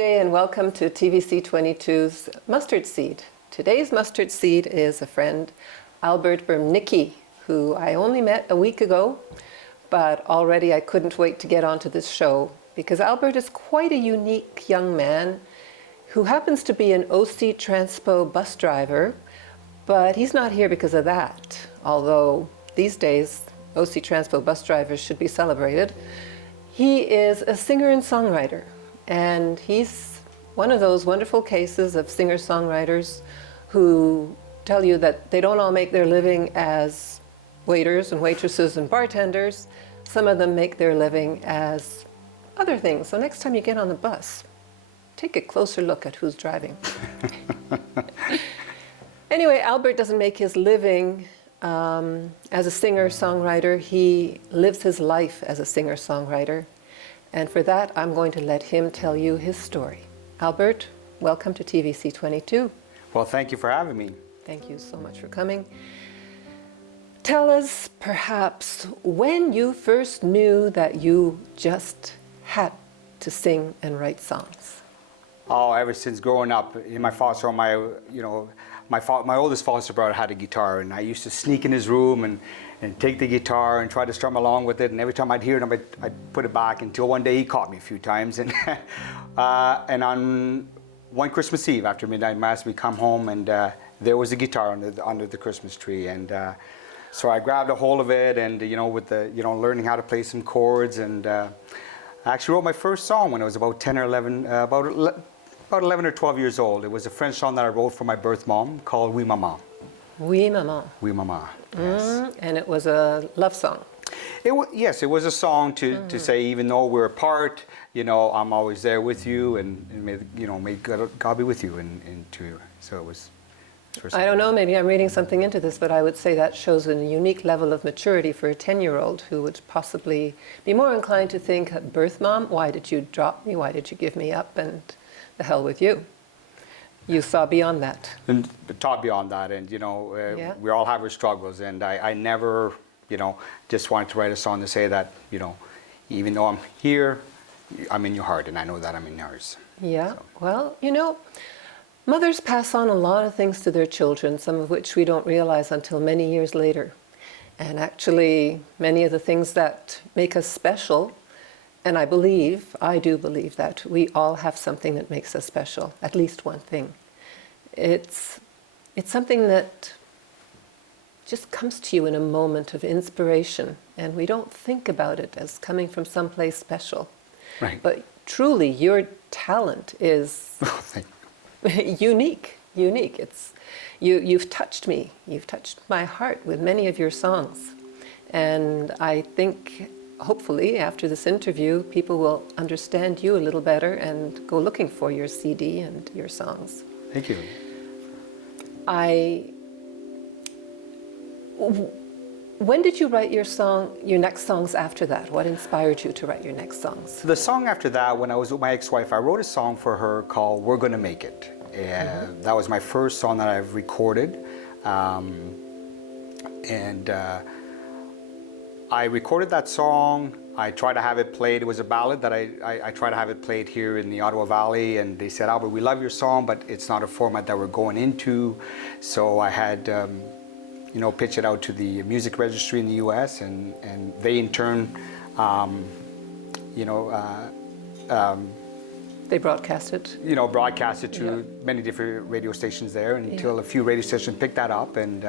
day and welcome to TVC 22's Mustard Seed. Today's mustard seed is a friend, Albert Bermnicki, who I only met a week ago, but already I couldn't wait to get onto this show because Albert is quite a unique young man who happens to be an OC Transpo bus driver, but he's not here because of that, although these days OC Transpo bus drivers should be celebrated. He is a singer and songwriter, and he's one of those wonderful cases of singer-songwriters who tell you that they don't all make their living as waiters and waitresses and bartenders. Some of them make their living as other things. So next time you get on the bus, take a closer look at who's driving. Anyway, Albert doesn't make his living as a singer-songwriter. He lives his life as a singer-songwriter. And for that, I'm going to let him tell you his story. Albert, welcome to TVC 22. Well, thank you for having me. Thank you so much for coming. Tell us, perhaps, when you first knew that you just had to sing and write songs. Oh, ever since growing up, in my foster home, my oldest foster brother had a guitar, and I used to sneak in his room and take the guitar and try to strum along with it. And every time I'd hear it, I'd put it back until one day he caught me a few times. And and on one Christmas Eve after midnight mass, we come home and there was a guitar under the Christmas tree. And so I grabbed a hold of it, and with the learning how to play some chords, and I actually wrote my first song when I was about 10 or 11, about 11 or 12 years old. It was a French song that I wrote for my birth mom called Oui Maman. Oui, Maman. Oui Maman, yes. And it was a love song. Yes, it was a song to say, even though we're apart, I'm always there with you, and may God be with you. So it was. I don't know, maybe I'm reading something into this, but I would say that shows a unique level of maturity for a 10-year-old who would possibly be more inclined to think, birth mom, why did you drop me? Why did you give me up? And the hell with you. You saw beyond that. And taught beyond that, and we all have our struggles, and I never, just wanted to write a song to say that, even though I'm here, I'm in your heart, and I know that I'm in yours. Yeah, so. Well, mothers pass on a lot of things to their children, some of which we don't realize until many years later. And actually, many of the things that make us special, and I do believe that we all have something that makes us special, at least one thing. It's something that just comes to you in a moment of inspiration, and we don't think about it as coming from someplace special. Right. But truly, your talent is unique. You've touched me. You've touched my heart with many of your songs. And I think, hopefully, after this interview, people will understand you a little better and go looking for your CD and your songs. Thank you. When did you write your next songs after that? What inspired you to write your next songs? So the song after that, when I was with my ex-wife, I wrote a song for her called We're Gonna Make It. And that was my first song that I've recorded. I recorded that song. I tried to have it played. It was a ballad that I tried to have it played here in the Ottawa Valley, and they said, Albert, we love your song, but it's not a format that we're going into. So I had pitch it out to the music registry in the US, and they in turn they broadcast it? Broadcast it to many different radio stations there, until a few radio stations picked that up, and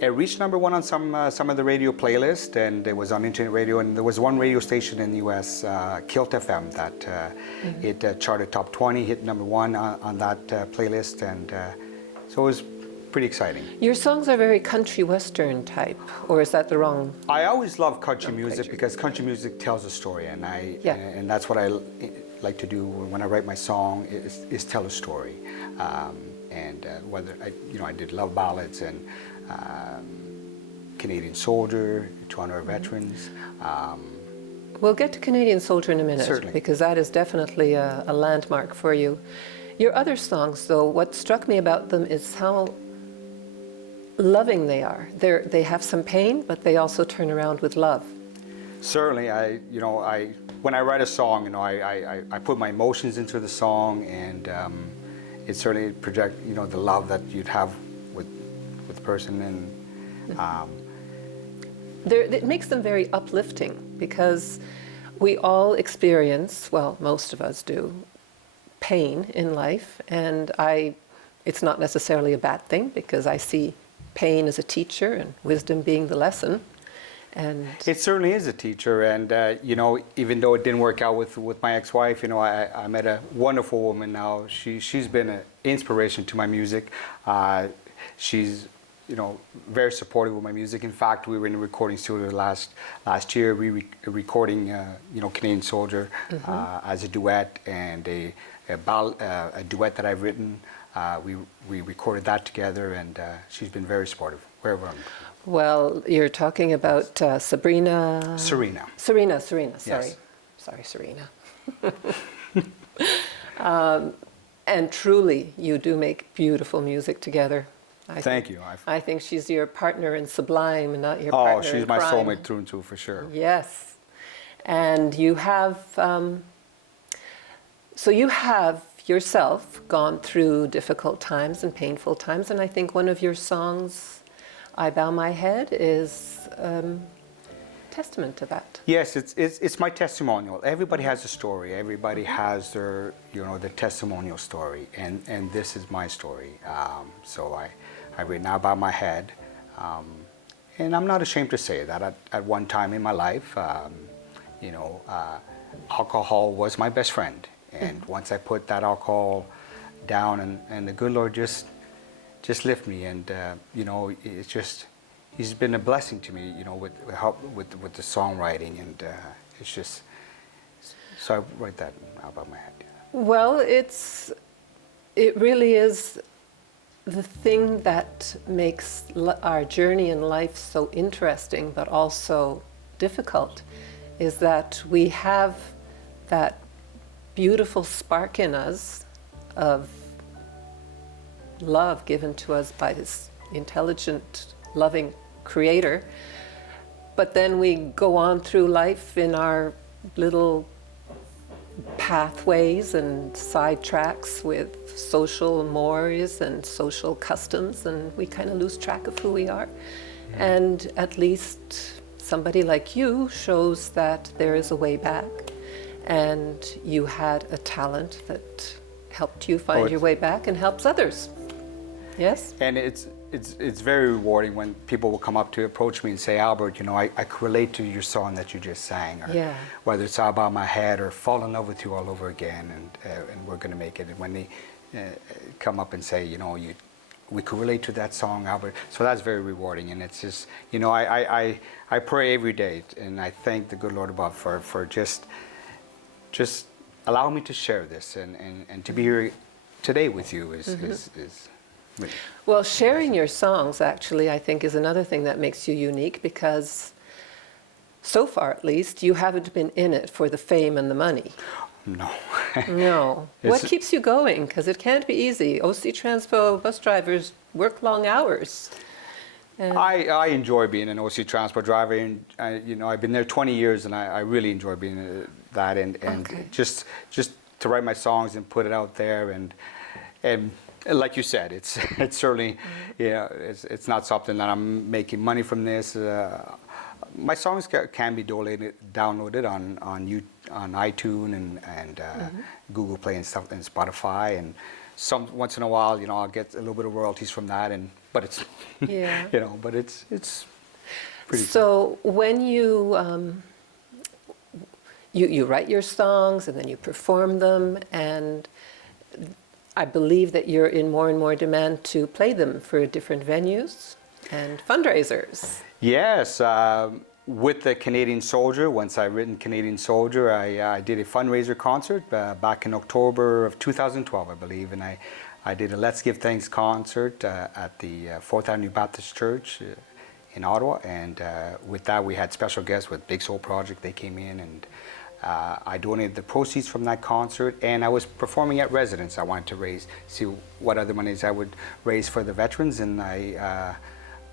it reached #1 on some of the radio playlists, and it was on internet radio, and there was one radio station in the US, Kilt FM, that it charted top 20, hit #1 on that playlist, and so it was pretty exciting. Your songs are very country western type, or is that the wrong? I always love country music because country music tells a story, and and that's what I like to do when I write my song is tell a story. Whether I did love ballads and Canadian Soldier to honor our veterans. We'll get to Canadian Soldier in a minute. Certainly. Because that is definitely a landmark for you. Your other songs, though, what struck me about them is how loving they are. They have some pain, but they also turn around with love. Certainly, when I write a song, I put my emotions into the song, and it certainly projects, the love that you'd have with the person, and It makes them very uplifting because we all experience, well, most of us do, pain in life, and it's not necessarily a bad thing because I see pain as a teacher and wisdom being the lesson. And it certainly is a teacher, and even though it didn't work out with my ex-wife, I met a wonderful woman now. She's been an inspiration to my music. She's very supportive of my music. In fact, we were in a recording studio last year, recording Canadian Soldier as a duet, and a duet that I've written. We recorded that together, and she's been very supportive wherever I'm. well, you're talking about Serena. Serena, sorry. Yes. Sorry, Serena. And truly, you do make beautiful music together. Thank you. I think she's your partner in sublime and not your Oh, partner in she's my crime. soulmate through and through, for sure. Yes. And you have, so you have yourself gone through difficult times and painful times, and I think one of your songs, I Bow My Head, is testament to that. Yes, it's my testimonial. Everybody has a story. Everybody has their, the testimonial story, and this is my story. So I read Now Bow My Head, and I'm not ashamed to say that at one time in my life, alcohol was my best friend. And once I put that alcohol down, and the good Lord just lifted me, and it's just, He's been a blessing to me, with help with the songwriting, and it's just, so I write that Out About My Head. Well, it really is the thing that makes our journey in life so interesting, but also difficult, is that we have that beautiful spark in us of love given to us by this intelligent, loving Creator. But then we go on through life in our little pathways and sidetracks with social mores and social customs, and we kind of lose track of who we are. And at least somebody like you shows that there is a way back, and you had a talent that helped you find your way back and helps others. Yes? And it's very rewarding when people will come up to approach me and say, Albert, I could relate to your song that you just sang, or whether it's All About My Head or Fall in Love with You All Over Again, and we're going to make it. And when they come up and say, we could relate to that song, Albert. So that's very rewarding, and it's just, I pray every day, and I thank the good Lord above for just allow me to share this, and to be here today with you is Well, sharing your songs, actually, I think is another thing that makes you unique, because so far at least, you haven't been in it for the fame and the money. No. No. What keeps you going? Because it can't be easy. OC Transpo bus drivers work long hours. And I enjoy being an OC Transpo driver, and I've been there 20 years, and I really enjoy being that, and just to write my songs and put it out there, and like you said, it's certainly, it's not something that I'm making money from this. My songs can be downloaded on iTunes and Google Play and stuff, and Spotify, and once in a while, I'll get a little bit of royalties from that, but it's but it's pretty. So when you write your songs and then you perform them, and I believe that you're in more and more demand to play them for different venues and fundraisers. Yes, with the Canadian Soldier, once I've written Canadian Soldier, I did a fundraiser concert back in October of 2012, I believe, and I did a Let's Give Thanks concert at the 4th Avenue Baptist Church in Ottawa, and with that we had special guests with Big Soul Project. They came in, and I donated the proceeds from that concert, and I was performing at Residence. I wanted to see what other monies I would raise for the veterans, and I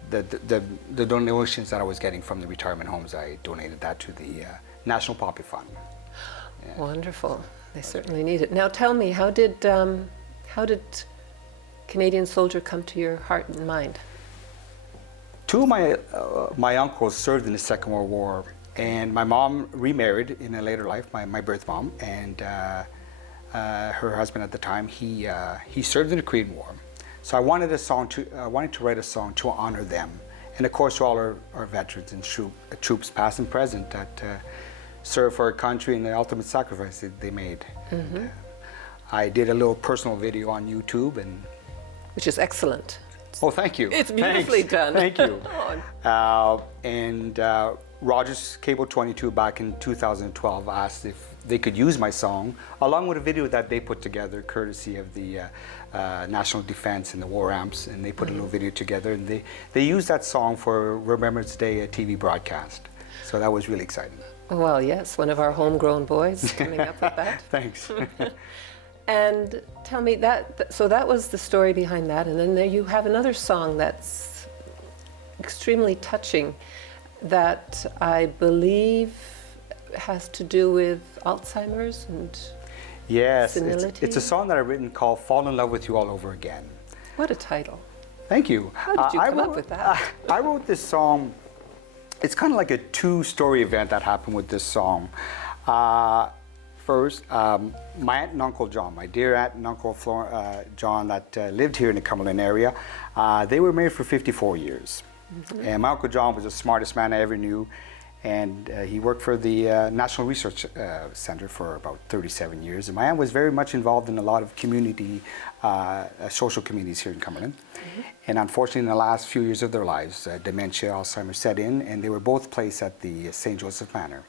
the donations that I was getting from the retirement homes, I donated that to the National Poppy Fund. Wonderful. They certainly need it. Now tell me, how did Canadian Soldier come to your heart and mind? Two of my uncles served in the Second World War, and my mom remarried in a later life, my birth mom, and her husband at the time, he served in the Korean War. So I wanted to write a song to honor them, and of course to all our veterans and troops past and present that served for our country and the ultimate sacrifice that they made. Mm-hmm. And, I did a little personal video on YouTube, and Which is excellent. oh, thank you. It's beautifully done. Thank you. Oh. And Rogers Cable 22 back in 2012 asked if they could use my song along with a video that they put together courtesy of the National Defense and the War Amps, and they put a little video together, and they used that song for Remembrance Day TV broadcast. So that was really exciting. Well, yes, one of our homegrown boys coming up with that. Thanks. And tell me so that was the story behind that, and then there you have another song that's extremely touching that I believe has to do with Alzheimer's and Yes, senility. it's a song that I've written called Fall in Love with You All Over Again. What a title. Thank you. How did you come up with that? I wrote this song. It's kind of like a two-story event that happened with this song. First, my aunt and uncle John, my dear aunt and uncle John that lived here in the Cumberland area, they were married for 54 years. Mm-hmm. And my uncle John was the smartest man I ever knew, and he worked for the National Research Center for about 37 years. And my aunt was very much involved in a lot of community, social communities here in Cumberland. Mm-hmm. And unfortunately, in the last few years of their lives, dementia, Alzheimer's set in, and they were both placed at the St. Joseph Manor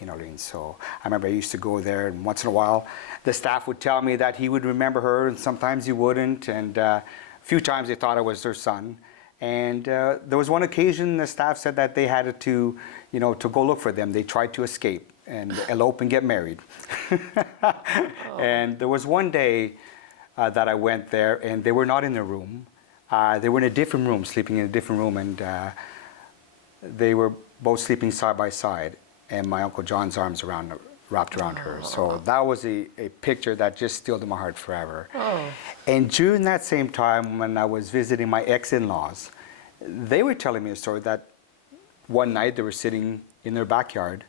in Orleans. So I remember I used to go there, and once in a while, the staff would tell me that he would remember her, and sometimes he wouldn't. And a few times they thought I was their son. And there was one occasion the staff said that they had to, to go look for them. They tried to escape and elope and get married. Oh. And there was one day that I went there, and they were not in their room. They were in a different room, sleeping in a different room, and they were both sleeping side by side. And my Uncle John's arms wrapped around her. So that was a picture that just stilled in my heart forever. Oh. And during that same time, when I was visiting my ex-in-laws, they were telling me a story that one night they were sitting in their backyard,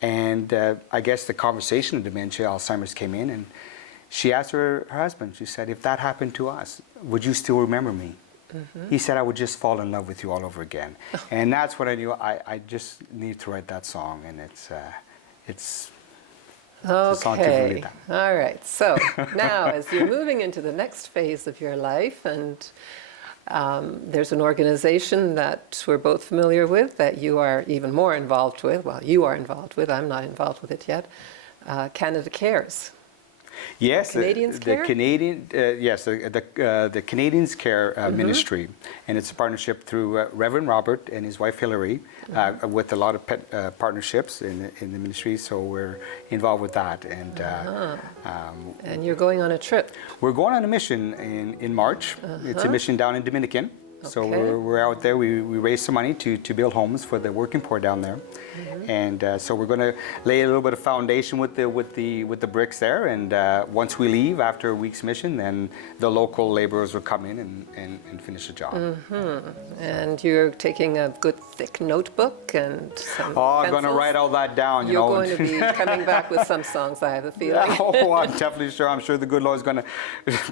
and I guess the conversation of dementia, Alzheimer's came in, and she asked her husband, she said, if that happened to us, would you still remember me? Mm-hmm. He said, I would just fall in love with you all over again. And that's what I knew. I just need to write that song, and it's a song to really that. All right. So now, as you're moving into the next phase of your life, and there's an organization that we're both familiar with that you are even more involved with. Well, you are involved with. I'm not involved with it yet. Canada Cares. Yes, Canadians Care? The Canadians Care Ministry, and it's a partnership through Reverend Robert and his wife Hillary, with a lot of partnerships in the ministry. So we're involved with that, and and you're going on a trip. We're going on a mission in March. It's a mission down in Dominican. So we're out there. We raise some money to build homes for the working poor down there, and so we're going to lay a little bit of foundation with the bricks there. And once we leave after a week's mission, then the local laborers will come in and finish the job. And you're taking a good thick notebook and some I'm going to pencils. write all that down. You're going to be coming back with some songs, I have a feeling. I'm definitely sure. I'm sure the good Lord's going to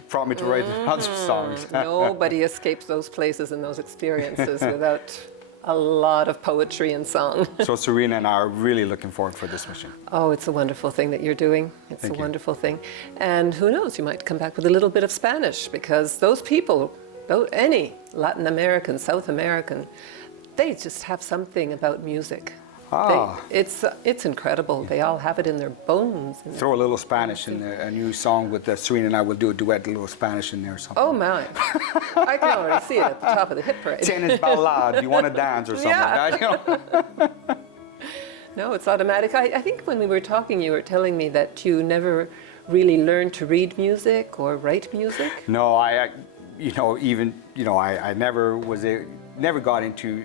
prompt me to write other songs. Nobody escapes those places and those experiences without a lot of poetry and song. So Serena and I are really looking forward for this mission. Oh, it's a wonderful thing that you're doing. It's a wonderful thing. And who knows, you might come back with a little bit of Spanish, because those people, any Latin American, South American, they just have something about music. It's incredible. They all have it in their bones. Throw a little Spanish in a new song with Serena and I will do a duet, a little Spanish in there or something. Oh my! I can already see it at the top of the hit parade. Tienes bailar, do you want to dance or something like that? No, it's automatic. I think when we were talking, you were telling me that you never really learned to read music or write music. No, even I never got into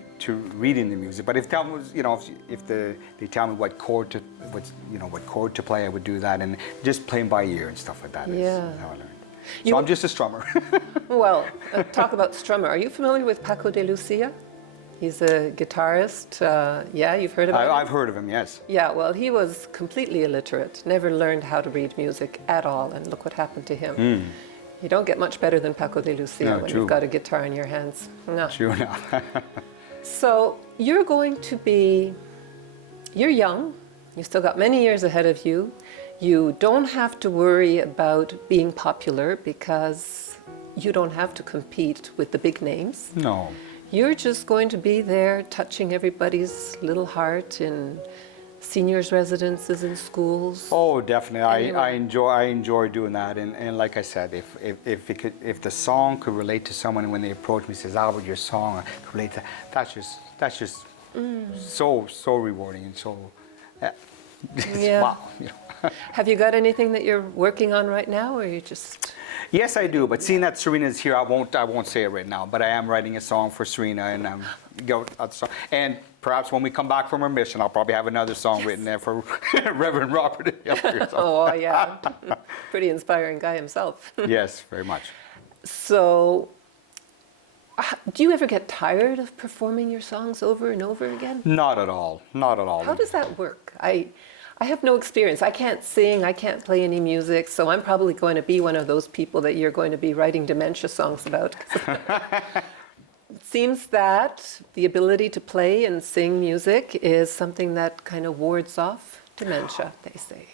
reading the music. But if they tell me what chord to play, I would do that, and just playing by ear and stuff like that is Yeah. how I learned. So I'm just a strummer. Well, talk about strummer. Are you familiar with Paco de Lucia? He's a guitarist. Yeah, you've heard about him? I've heard of him, yes. Yeah, well, he was completely illiterate, never learned how to read music at all, and look what happened to him. You don't get much better than Paco de Lucia No, when true. you've got a guitar in your hands. No. True enough. So you're young, you've still got many years ahead of you. You don't have to worry about being popular because you don't have to compete with the big names. No. You're just going to be there touching everybody's little heart in seniors' residences in schools. Oh, definitely. Anyway. I enjoy doing that. And like I said, if the song could relate to someone when they approach me, says, Albert, your song could relate to that's just so rewarding and so Yeah. wow. Have you got anything that you're working on right now, or you just... Yes, I do. But seeing that Serena's here, I won't say it right now. But I am writing a song for Serena, and and perhaps when we come back from our mission, I'll probably have another song written there for Reverend Robert. Oh, yeah. Pretty inspiring guy himself. Yes, very much. So, do you ever get tired of performing your songs over and over again? Not at all. Not at all. How does that work? I have no experience. I can't sing, I can't play any music, so I'm probably going to be one of those people that you're going to be writing dementia songs about. It seems that the ability to play and sing music is something that kind of wards off dementia, they say.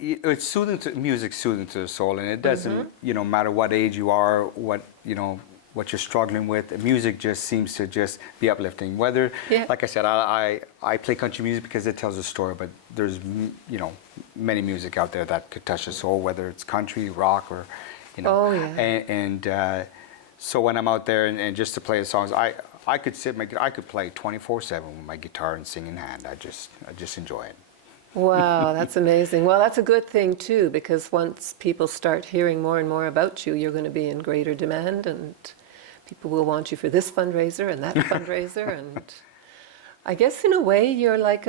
It's soothing to music's soothing to the soul, and it doesn't matter what age you are, what you're struggling with. Music just seems to just be uplifting. Whether, like I said, I play country music because it tells a story, but there's many music out there that could touch the soul, whether it's country, rock, or Oh, yeah. And so when I'm out there and just to play the songs, I could play 24/7 with my guitar and sing in hand. I just enjoy it. Wow, that's amazing. Well, that's a good thing too, because once people start hearing more and more about you, you're going to be in greater demand, and people will want you for this fundraiser and that fundraiser. And I guess in a way, you're like,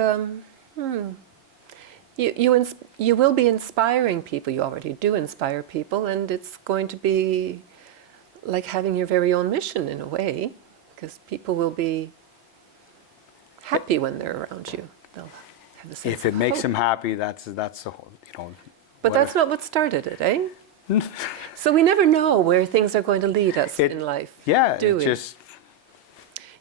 you will be inspiring people. You already do inspire people, and it's going to be like having your very own mission in a way, because people will be happy when they're around you. They'll have a sense If it of makes hope. them happy, that's the whole, But that's not what started it, eh? So we never know where things are going to lead us in life. Yeah, do it we? just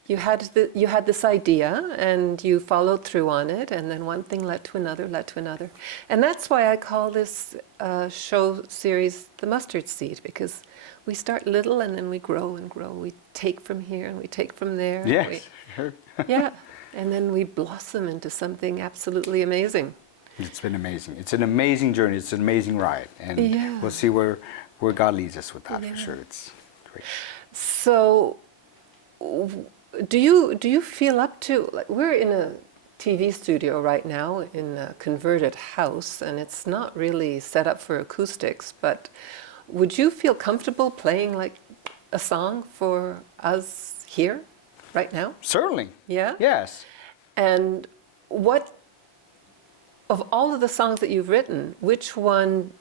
You had this idea and you followed through on it, and then one thing led to another. And that's why I call this show series The Mustard Seed, because we start little and then we grow and grow. We take from here and we take from there. and yes, we- sure. yeah, and then we blossom into something absolutely amazing. It's been amazing. It's an amazing journey. It's an amazing ride, and Yeah. we'll see where God leads us with that Yeah. for sure. It's great. So, do you feel up to, like, we're in a TV studio right now in a converted house, and it's not really set up for acoustics, but would you feel comfortable playing like a song for us here right now? Certainly. Yeah? Yes. And what, of all of the songs that you've written, which one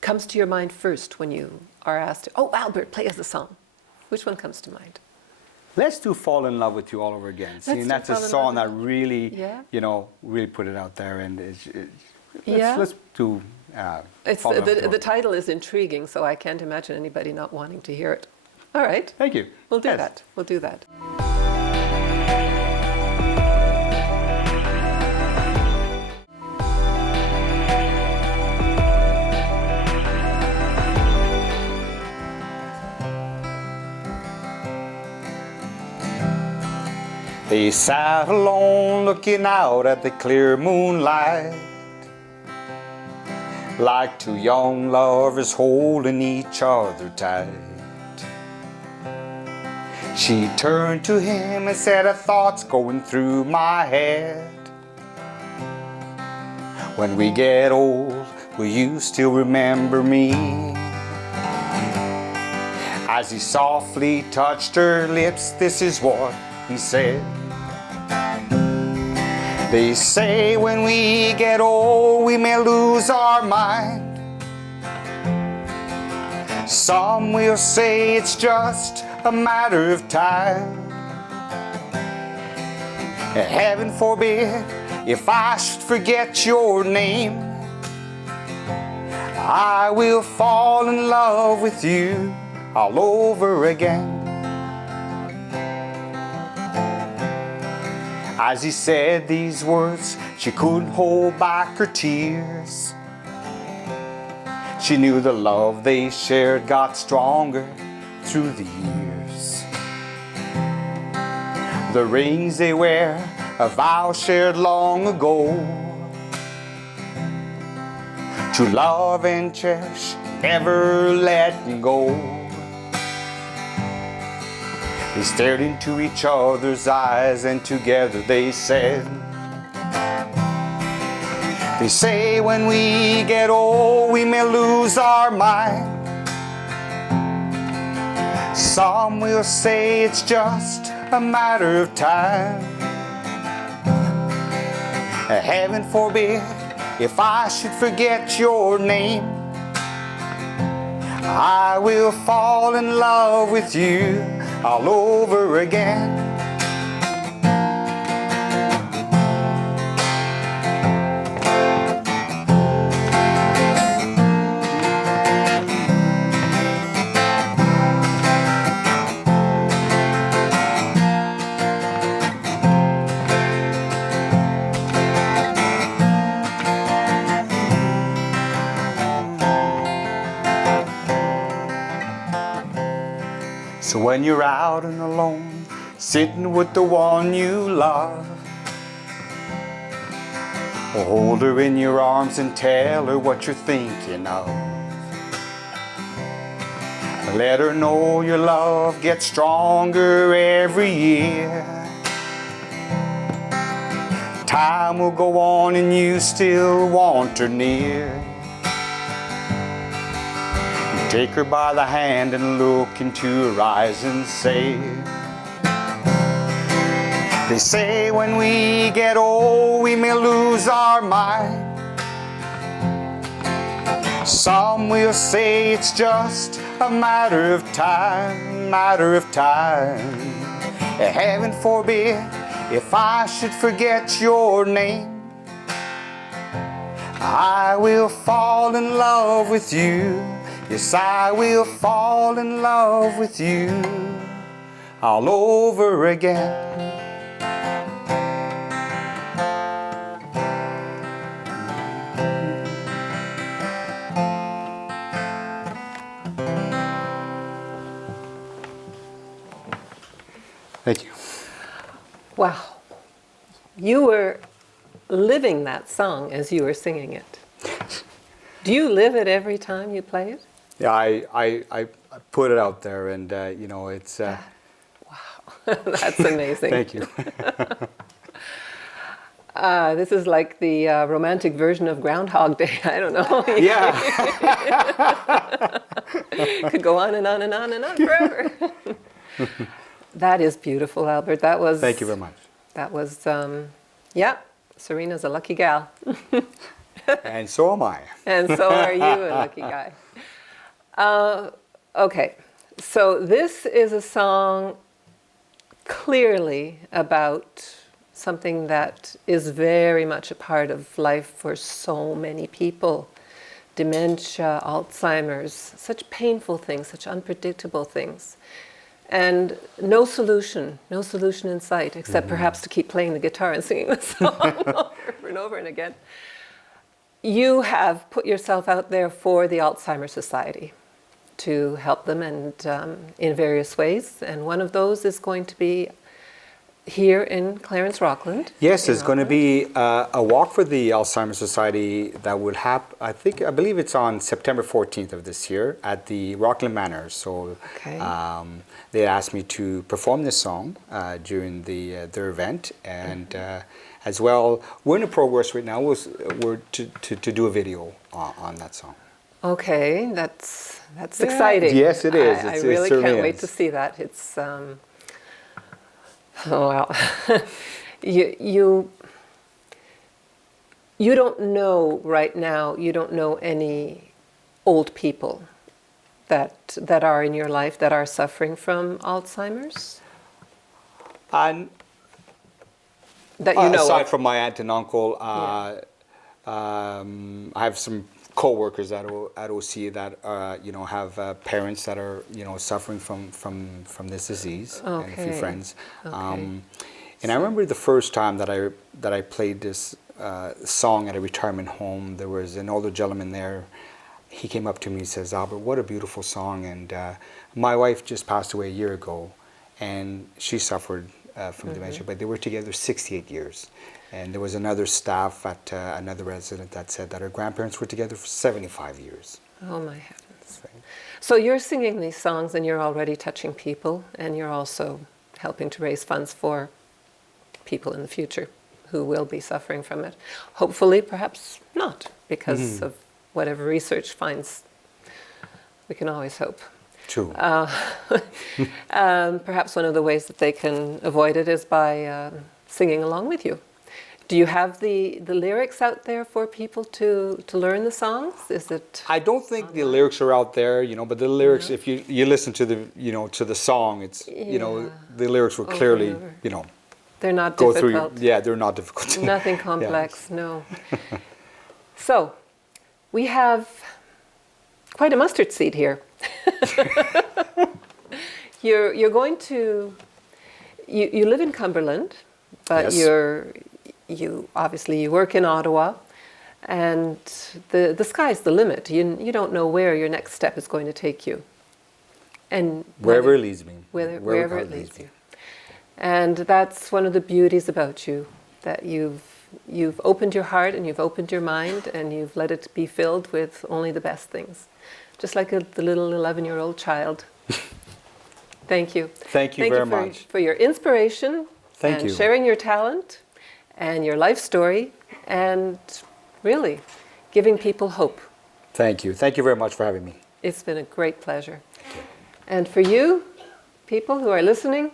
comes to your mind first when you are asked, oh, Albert, play us a song? Which one comes to mind? Let's do "Fall in Love with You" all over again. See, Let's and do that's a Fall in song Love that with really, Yeah. really put it out there. And Yeah. let's do. It's Fall in Love with You. the title is intriguing, so I can't imagine anybody not wanting to hear it. All right, Thank you. we'll do Yes. that. We'll do that. They sat alone looking out at the clear moonlight, like two young lovers holding each other tight. She turned to him and said, her thoughts going through my head. When we get old, will you still remember me? As he softly touched her lips, this is what he said. They say when we get old we may lose our mind. Some will say it's just a matter of time. Heaven forbid if I should forget your name. I will fall in love with you all over again. As he said these words, she couldn't hold back her tears. She knew the love they shared got stronger through the years. The rings they wear, a vow shared long ago, to love and cherish, never letting go. They stared into each other's eyes and together they said, they say when we get old we may lose our mind. Some will say it's just a matter of time. Heaven forbid if I should forget your name. I will fall in love with you all over again. So when you're out and alone, sitting with the one you love, hold her in your arms and tell her what you're thinking of. Let her know your love gets stronger every year. Time will go on and you still want her near. Take her by the hand and look into her eyes and say, they say when we get old we may lose our mind. Some will say it's just a matter of time, matter of time. Heaven forbid if I should forget your name. I will fall in love with you. Yes, I will fall in love with you all over again. Thank you. Wow. You were living that song as you were singing it. Do you live it every time you play it? Yeah, I put it out there, and you know, it's. Wow, that's amazing. Thank you. This is like the romantic version of Groundhog Day. I don't know. Yeah. Could go on and on and on and on forever. That is beautiful, Albert. That was. Thank you very much. That was, yeah. Serena's a lucky gal. And so am I. And so are you, a lucky guy. Okay, so this is a song clearly about something that is very much a part of life for so many people. Dementia, Alzheimer's, such painful things, such unpredictable things. And no solution in sight, except perhaps to keep playing the guitar and singing the song over and over and again. You have put yourself out there for the Alzheimer's Society to help them, and in various ways. And one of those is going to be here in Clarence Rockland. Yes, there's going to be a walk for the Alzheimer's Society that will happen, I believe it's on September 14th of this year at the Rockland Manor. So Okay. they asked me to perform this song during their event. And as well, we're in the progress right now, we're to do a video on that song. Okay, that's exciting. Yes, it is. I It really certainly can't wait is. to see that. It's oh well, you you don't know right now. You don't know any old people that are in your life that are suffering from Alzheimer's And that you know aside of. from my aunt and uncle, I have some co-workers at OC that have parents that are suffering from this disease, and a few Okay. friends. Okay. And I remember the first time that I played this song at a retirement home. There was an older gentleman there. He came up to me and says, "Albert, what a beautiful song." And my wife just passed away a year ago, and she suffered from dementia, but they were together 68 years. And there was another staff at another resident that said that her grandparents were together for 75 years. Oh my heavens! So you're singing these songs, and you're already touching people, and you're also helping to raise funds for people in the future who will be suffering from it. Hopefully, perhaps not, because of whatever research finds. We can always hope. True. Perhaps one of the ways that they can avoid it is by singing along with you. Do you have the lyrics out there for people to learn the songs? Is it? I don't think the lyrics are out there, but the lyrics, if you listen to the song, it's, the lyrics will Over clearly, and over. They're not go difficult. through. Yeah, they're not difficult. Nothing complex, no. So, we have quite a mustard seed here. You're going to, you live in Cumberland, but Yes. you obviously you work in Ottawa, and the sky's the limit. You don't know where your next step is going to take you. And Wherever it leads me. wherever God it leads you. And that's one of the beauties about you, that you've opened your heart and you've opened your mind and you've let it be filled with only the best things. Just like the little 11-year-old child. Thank you. Thank you very much. For your inspiration Thank and you. sharing your talent and your life story and really giving people hope. Thank you. Thank you very much for having me. It's been a great pleasure. And for you, people who are listening,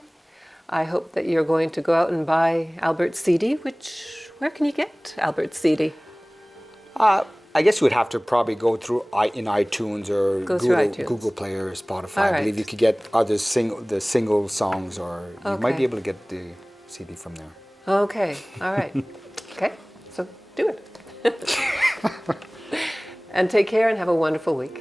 I hope that you're going to go out and buy Albert's CD, where can you get Albert's CD? I guess you would have to probably go through in iTunes or Go through iTunes. Google Play or Spotify. All I believe right. you could get the single songs, or you might Okay. be able to get the CD from there. Okay, all right. Okay, so do it. And take care and have a wonderful week.